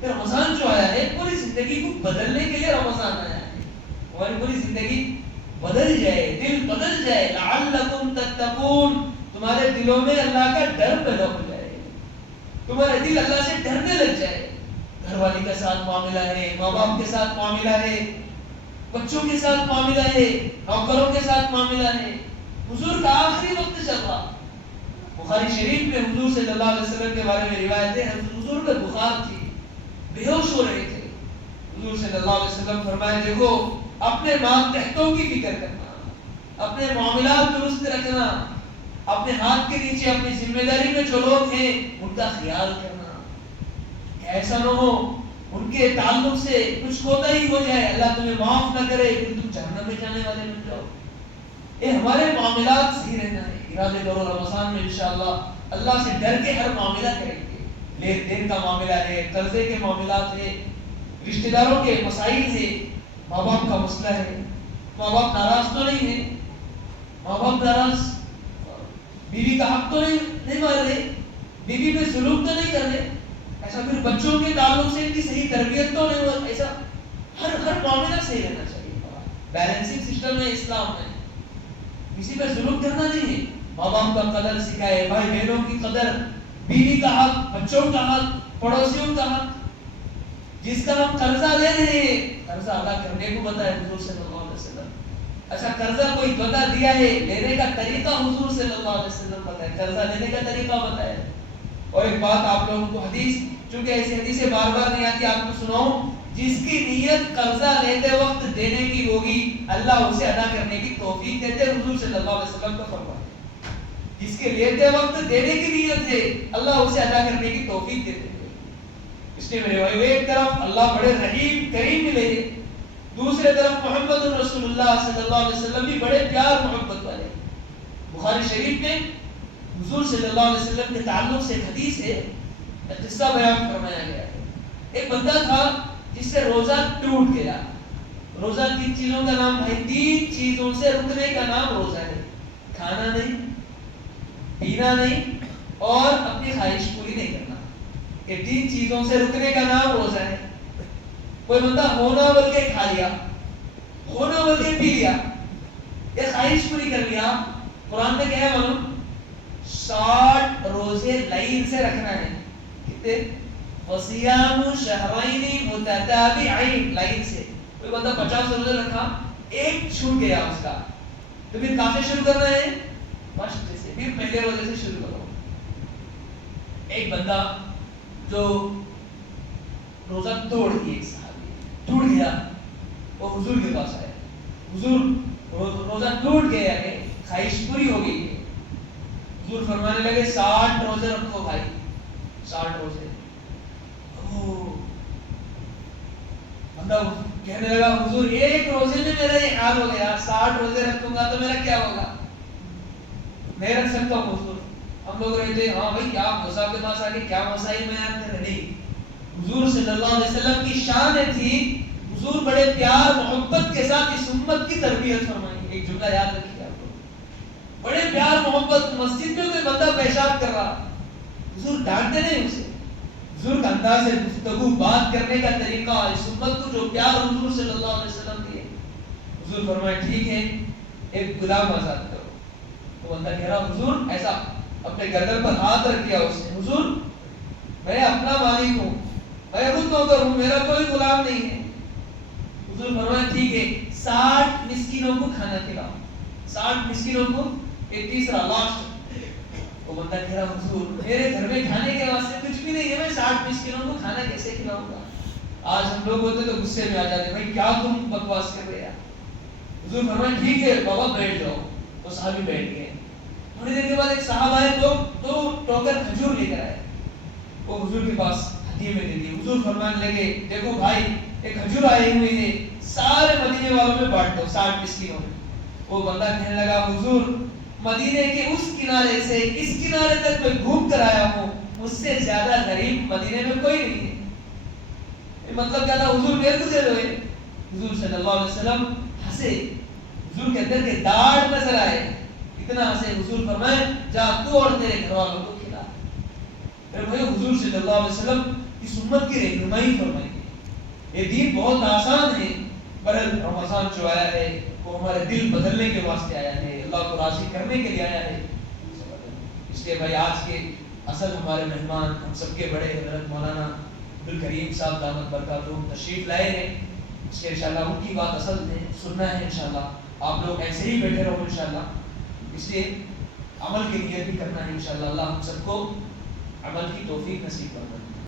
کہ رمضان جو آیا ہے پوری زندگی کو بدلنے کے لیے رمضان آیا ہے. ہماری پوری زندگی بدل جائے, دل بدل جائے. لعلکم تتقون, تمہارے دلوں میں اللہ کا ڈر پیدا ہو جائے, تمہارے دل اللہ سے ڈرنے لگ جائے. گھر والی کے ساتھ معاملہ ہے, ماں باپ کے ساتھ معاملہ ہے, بچوں کے ساتھ معاملہ ہے, نوکروں کے ساتھ معاملہ ہے. حضور کا آخری وقت چل رہا, بخاری شریف میں حضور صلی اللہ علیہ وسلم کے بارے میں روایت ہے, حضور کو بخار تھی, بے ہوش ہو رہے تھے. حضور صلی اللہ علیہ وسلم فرمائے دیکھو اپنے ماتحتوں کی فکر کرنا, اپنے معاملات درست رکھنا, اپنے ہاتھ کے نیچے اپنی ذمہ داری میں جو لوگ ہیں ان کا خیال کرنا, ایسا نہ ہو ان کے تعلق سے کچھ کوتاہی ہو جائے, اللہ تمہیں معاف نہ کرے, پھر تم جہنم میں جانے والے بن جاؤ. یہ ہمارے معاملات صحیح رہنا ہے. ارادے کرو رمضان میں انشاءاللہ اللہ سے ڈر کے ہر معاملہ کریں گے. لین دین کا معاملہ ہے, قرضے کے معاملات ہے, رشتہ داروں کے مسائل ہے, ماں باپ کا مسئلہ ہے. ماں باپ ناراض تو نہیں ہے, ماں باپ ناراض, بیوی کا حق تو نہیں مار رہے, بیوی پہ سلوک تو نہیں کر رہے, ایسا پھر بچوں کے تعلق سے ان کی صحیح تربیت تو نہیں ہو, ایسا ہر معاملہ صحیح رہنا چاہیے. بیلنسنگ سسٹم ہے اسلام میں, کسی پہ ظلم کرنا نہیں ہے. ماں باپ کا قدر سکھائے, بھائی بہنوں کی قدر, بیوی کا حق, بچوں کا حق, پڑوسیوں کا حق. جس کا ہم قرضہ لے رہے ہیں قرضہ ادا کرنے کو بتایا حضور صلی اللہ علیہ وسلم. اچھا قرضہ کوئی بتا دیا ہے, لینے کا طریقہ حضور صلی اللہ علیہ وسلم بتایا, قرضہ لینے کا طریقہ بتایا. اور ایک بات آپ لوگوں کو حدیث, چونکہ ایسی حدیثیں بار بار نہیں آتی, آپ کو سناؤں. جس کی نیت قرضہ لیتے وقت دینے کی ہوگی اللہ اسے ادا کرنے کی توفیق دیتے, حضور صلی اللہ علیہ وسلم کا فرمان. جس کے لیتے وقت دینے کی نیت ہے اللہ اسے ادا کرنے کی توفیق دیتے ہیں. اس لیے میرے بھائی ایک طرف اللہ بڑے رحیم کریم ملے ہیں, دوسرے طرف محمد رسول اللہ صلی اللہ علیہ وسلم بھی بڑے پیار محبت والے. بخاری شریف میں حضور صلی اللہ علیہ وسلم کے تعلق سے حدیث ہے, قصہ بیان فرمایا گیا ہے. ایک بندہ تھا جس سے روزہ ٹوٹ گیا. روزہ 3 چیزوں کا نام ہے, 3 چیزوں سے رکنے کا نام روزہ ہے. کھانا نہیں, پینا نہیں, اور اپنی خواہش پوری نہیں کرنا. یہ 3 چیزوں سے رکنے کا نام روزہ ہے. کوئی بندہ ہونا بول کے کھا لیا, ہونا بول کے پی لیا, یہ خواہش پوری کر لیا. قرآن نے کہا معلوم 60 روزے لائن سے رکھنا ہے. کتنے؟ وصیام شہرین متتابعین, لائن سے. کوئی بندہ 50 روزے رکھا, ایک چھوٹ گیا اس کا, تو پھر کہاں سے شروع کرنا ہے؟ فرسٹ سے, پھر پہلے روزے سے شروع کرو. ایک بندہ جو روزہ توڑ دیا, ایک صحابی ٹوٹ گیا, وہ حضور کے پاس آیا. حضور روزہ ٹوٹ گیا ہے, خواہش پوری ہو گئی ہے. حضور فرمانے لگے 60 روزے رکھو بھائی, 60 روزے. بندہ کہنے لگا حضور ایک روزے میں میرا یہ حال ہو گیا, 60 روزے رکھوں گا تو میرا کیا ہوگا؟ نہیں رکھ سکتا ہوں حضور. ہم لوگ رہتے ہاں بھائی کیا موسیٰ کے پاس آگے کیا مسائل بیان کر رہے. نہیں, حضور صلی اللہ علیہ وسلم کی شان تھی, حضور بڑے پیار محبت کے ساتھ اس امت کی تربیت فرمائی. ایک جملہ یاد رکھیے آپ لوگ, بڑے پیار محبت. مسجد میں کوئی بندہ پیشاب کر رہا, حضور ڈانٹتے نہیں اسے. حضور کا انداز گفتگو بات کرنے کا طریقہ, اس امت کو جو پیار حضور صلی اللہ علیہ وسلم دیے. حضور فرمائے ٹھیک ہے ایک غلام آزاد کرو. تو بندہ کہہ رہا حضور, ایسا اپنے گردن پر ہاتھ رکھ دیا اس نے, حضور میں اپنا مالک ہوں, میں خود نوکر ہوں, میرا کوئی غلام نہیں ہے. حضور فرمائے ٹھیک ہے 60 مسکینوں کو کھانا کھلاؤ. 60 مسکینوں کو. ایک تیسرا لاسٹ, وہ بندہ کہہ رہا حضور میرے گھر میں کھانے کے واسطے کچھ بھی نہیں ہے, میں 60 مسکینوں کو کھانا کیسے کھلاؤں گا. آج ہم لوگ ہوتے تو غصے میں آ جاتے, بھائی کیا تم بکواس کر رہے ہیں. حضور فرمائے ٹھیک ہے بابا بیٹھ جاؤ. تو صحابی بیٹھ گئے. تھوڑی دیر کے بعد ایک صاحب آئے, دو ٹوکر کھجور لے کر آئے, وہ حضور کے پاس ہدیے میں دے دی. حضور فرمانے لگے دیکھو بھائی ایک کھجور آئی ہوئی ہے, سارے مدینے والوں میں بانٹ دو 60 مسکینوں میں. وہ بندہ کہنے لگا حضور مدینے کے اس کنارے سے اس کنارے تک میں گھوم کر آیا ہوں, مجھ سے زیادہ غریب مدینے میں کوئی نہیں ہے. مطلب کیا تھا, حضور میرے کو دے دو. حضور صلی اللہ علیہ وسلم ہنسے, حضور کے اندر کے داڑھ نظر آئے, اتنا ہنسے. حضور فرمائے جا تو اور تیرے گھر والوں کو کھلا. پھر بھائی حضور صلی اللہ علیہ وسلم اس امت کی رہنمائی فرمائی. یہ دین بہت آسان ہے, بہرحال رمضان جو آیا ہے وہ ہمارے دل بدلنے کے واسطے آیا ہے, اللہ کو راضی کرنے کے لیے آیا ہے. اس لیے بھائی آج کے اصل ہمارے مہمان ہم سب کے بڑے حضرت مولانا عبدالکریم صاحب دامت برکاتہم تشریف لائے ہیں. اس کے انشاءاللہ ان کی بات اصل ہے, سننا ہے انشاءاللہ. آپ لوگ ایسے ہی بیٹھے رہو انشاءاللہ. اس لیے عمل کے لیے بھی کرنا ہے انشاءاللہ. اللہ ہم سب کو عمل کی توفیق نصیب فرمائے.